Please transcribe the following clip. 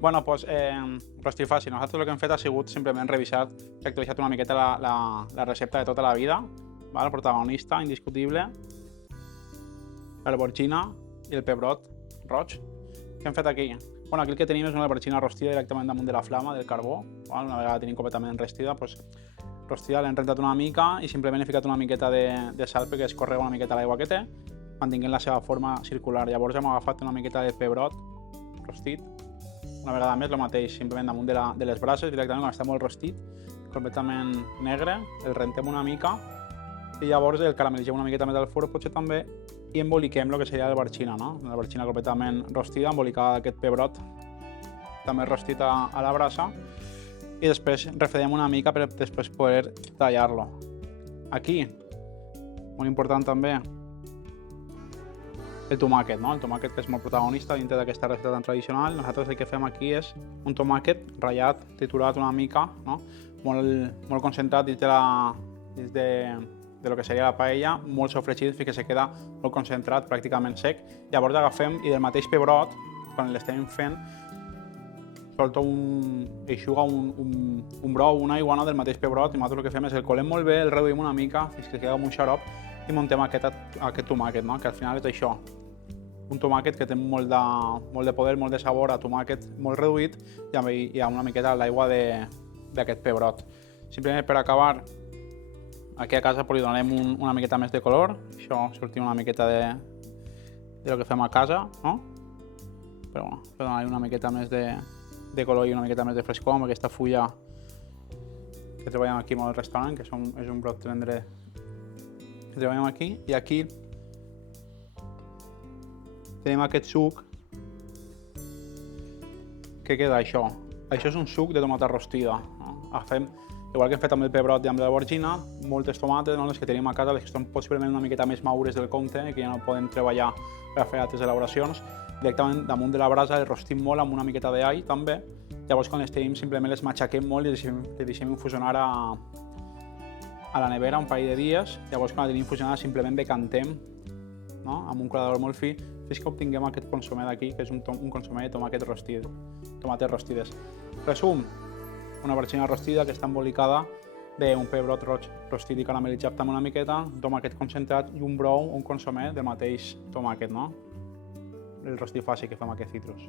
Bueno, doncs, rostifàcil. Nosaltres el que hem fet ha sigut simplement revisar i actualitzar una miqueta la recepta de tota la vida. El protagonista, indiscutible, l'albergina i el pebrot roig. Què hem fet aquí? Bueno, aquí el que tenim és una albergina rostida directament damunt de la flama del carbó. Una vegada tenim completament rostida, rostida l'hem rentat una mica i simplement he ficat una miqueta de sal perquè escorrega una miqueta l'aigua que té, mantinguent la seva forma circular. Llavors hem agafat una miqueta de pebrot rostit, una vegada més el mateix, simplement damunt de les brases, directament quan està molt rostit, completament negre, el rentem una mica i llavors el caramelitzem una miqueta més al forn, potser també, i emboliquem el que seria l'albergina, no? L'albergina completament rostida, embolicada d'aquest pebrot també rostit a la brasa, i després refredem una mica per després poder tallar-lo. Aquí, molt important també, el tomàquet, no? El tomàquet que és molt protagonista dintre d'aquesta recepta tan tradicional. Nosaltres el que fem aquí és un tomàquet ratllat, triturat una mica, no? Molt concentrat dins de lo que seria la paella, molt sofregit fins que se queda molt concentrat, pràcticament sec. Llavors agafem i del mateix pebrot, quan l'estem fent, eixuga un brou, una aigua del mateix pebrot, i nosaltres el que fem és el colem molt bé, el reduïm una mica fins que queda com un xarop i muntem aquest tomàquet, no? Que al final és això, un tomàquet que té molt de poder, molt de sabor a tomàquet molt reduït i hi ha una miqueta l'aigua d'aquest pebrot. Simplement per acabar, aquí a casa li donarem una miqueta més de color, això sortim una miqueta de lo que fem a casa, no? Però bueno, per donar-li una miqueta més de color i una miqueta més de frescor amb aquesta fulla que treballem aquí molt al restaurant, que és un brot tendre que treballem aquí, i aquí tenim aquest suc que queda això. Això és un suc de tomata rostida, no? Igual que hem fet amb el pebrot i amb l'albergina, moltes tomates, no? Les que tenim a casa, les que són possiblement una miqueta més madures del compte, que ja no podem treballar per a fer altres elaboracions, directament damunt de la brasa les rostim molt amb una miqueta d'all també. Llavors quan les tenim simplement les matxaquem molt i les deixem infusionar a la nevera un parell de dies. Llavors quan la tenim infusionada simplement decantem, no? Amb un colador molt fi fins que obtinguem aquest consomé d'aquí, que és un consomé de tomàquet rostit, tomates rostides. Resum, una albergina rostida que està embolicada d'un pebrot roig rostit i caramelitzat amb una miqueta, un tomàquet concentrat i un brou, un consomé del mateix tomàquet, no? El rostifàcil que fa amb aquest citrus.